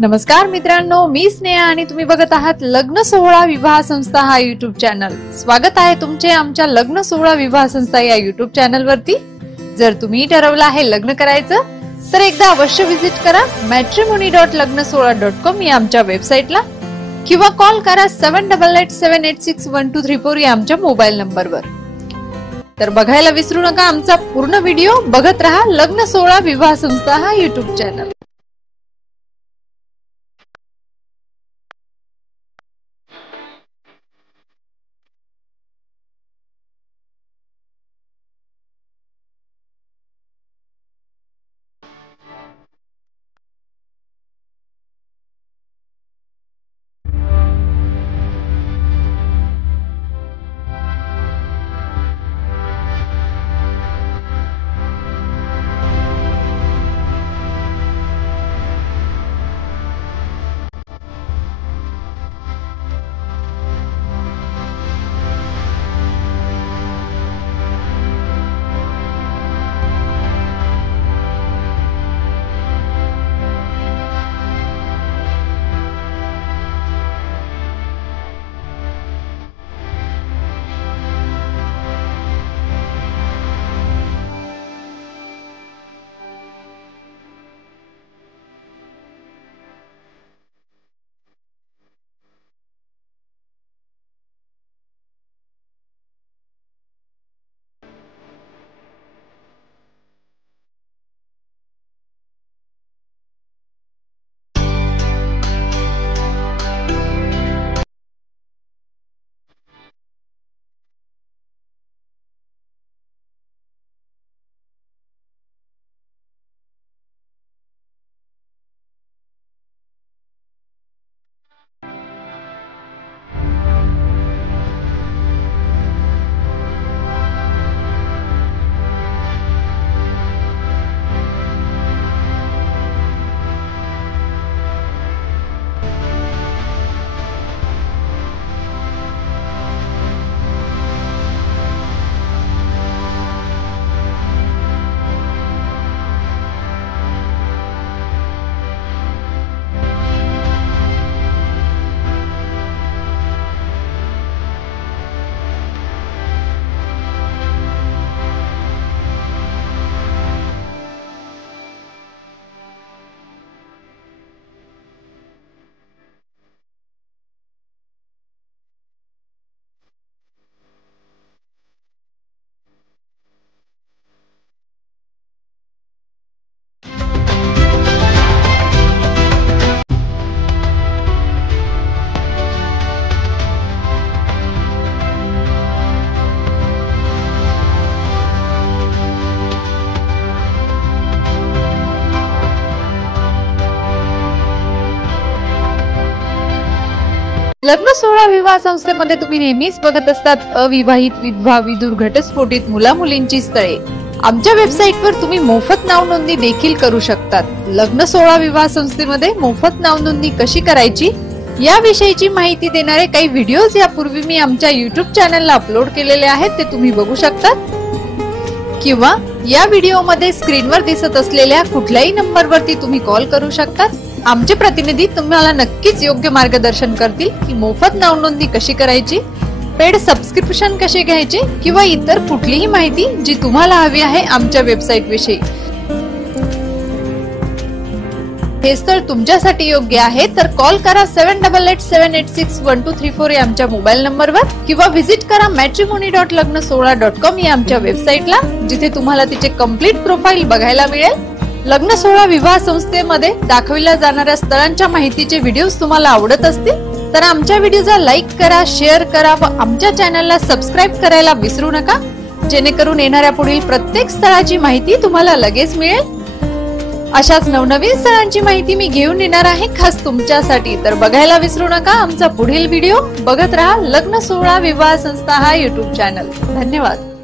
नमस्कार मित्रांनो, मी स्नेहा आणि तुम्ही बघत आहात लग्न सोहळा विवाह संस्था हा युट्यूब चॅनल। स्वागत आहे तुमचे आमच्या लग्न सोहळा विवाह संस्था या युट्यूब चॅनल वरती। जर तुम्ही ठरवलं आहे लग्न करायचं तर एकदा अवश्य विजिट करा matrimony.lagnasohla.com या आमच्या वेबसाईटला किंवा कॉल करा 7887861234 या आमच्या मोबाईल नंबरवर। तर बघायला विसरू नका आमचा पूर्ण व्हिडिओ, बघत रहा लग्न सोहळा विवाह संस्था हा युट्यूब चॅनल। लग्न सोहळा विवाह संस्थेमध्ये तुम्ही नेहमीच बघत असतात अविवाहित, विधवा, विधूर, घटस्फोटित मुला मुलींची स्थळे। आमच्या वेबसाईटवर तुम्ही मोफत नाव नोंदणी देखील करू शकतात। लग्न सोहळा विवाह संस्थेमध्ये मोफत नाव नोंदणी कशी करायची याविषयीची माहिती देणारे काही व्हिडिओज यापूर्वी मी आमच्या युट्यूब चॅनलला अपलोड केलेले आहेत, ते तुम्ही बघू शकतात किंवा या व्हिडिओमध्ये स्क्रीनवर दिसत असलेल्या कुठल्याही नंबरवरती तुम्ही कॉल करू शकतात। आमचे प्रतिनिधी तुम्हाला नक्कीच योग्य मार्गदर्शन करतील की मोफत नाव नोंदणी कशी करायची, पेड सबस्क्रिप्शन कसे घ्यायचे किंवा इतर कुठलीही माहिती जी तुम्हाला हवी आहे आमच्या वेबसाईट विषयी। हे स्थळ तुमच्यासाठी योग्य आहे तर कॉल करा 7887861234 या आमच्या मोबाईल नंबरवर किंवा व्हिजिट करा matrimony.lagnasohla.com या आमच्या वेबसाईटला, जिथे तुम्हाला तिचे कंप्लीट प्रोफाईल बघायला मिळेल। लग्न सोहळा विवाह संस्थेमध्ये दाखविल्या जाणाऱ्या स्थळांच्या माहितीचे व्हिडिओज तुम्हाला आवडत असतील तर आमच्या व्हिडिओला लाईक करा, शेअर करा व आमच्या चॅनलला सबस्क्राईब करायला विसरू नका, जेणेकरून येणाऱ्या पुढील प्रत्येक स्थळाची माहिती तुम्हाला लगेच मिळेल। अशाच नवनवीन स्थळांची माहिती मी घेऊन येणार आहे खास तुमच्यासाठी। तर बघायला विसरू नका आमचा पुढील व्हिडिओ, बघत रहा लग्न सोहळा विवाह संस्था हा युट्यूब चॅनल। धन्यवाद।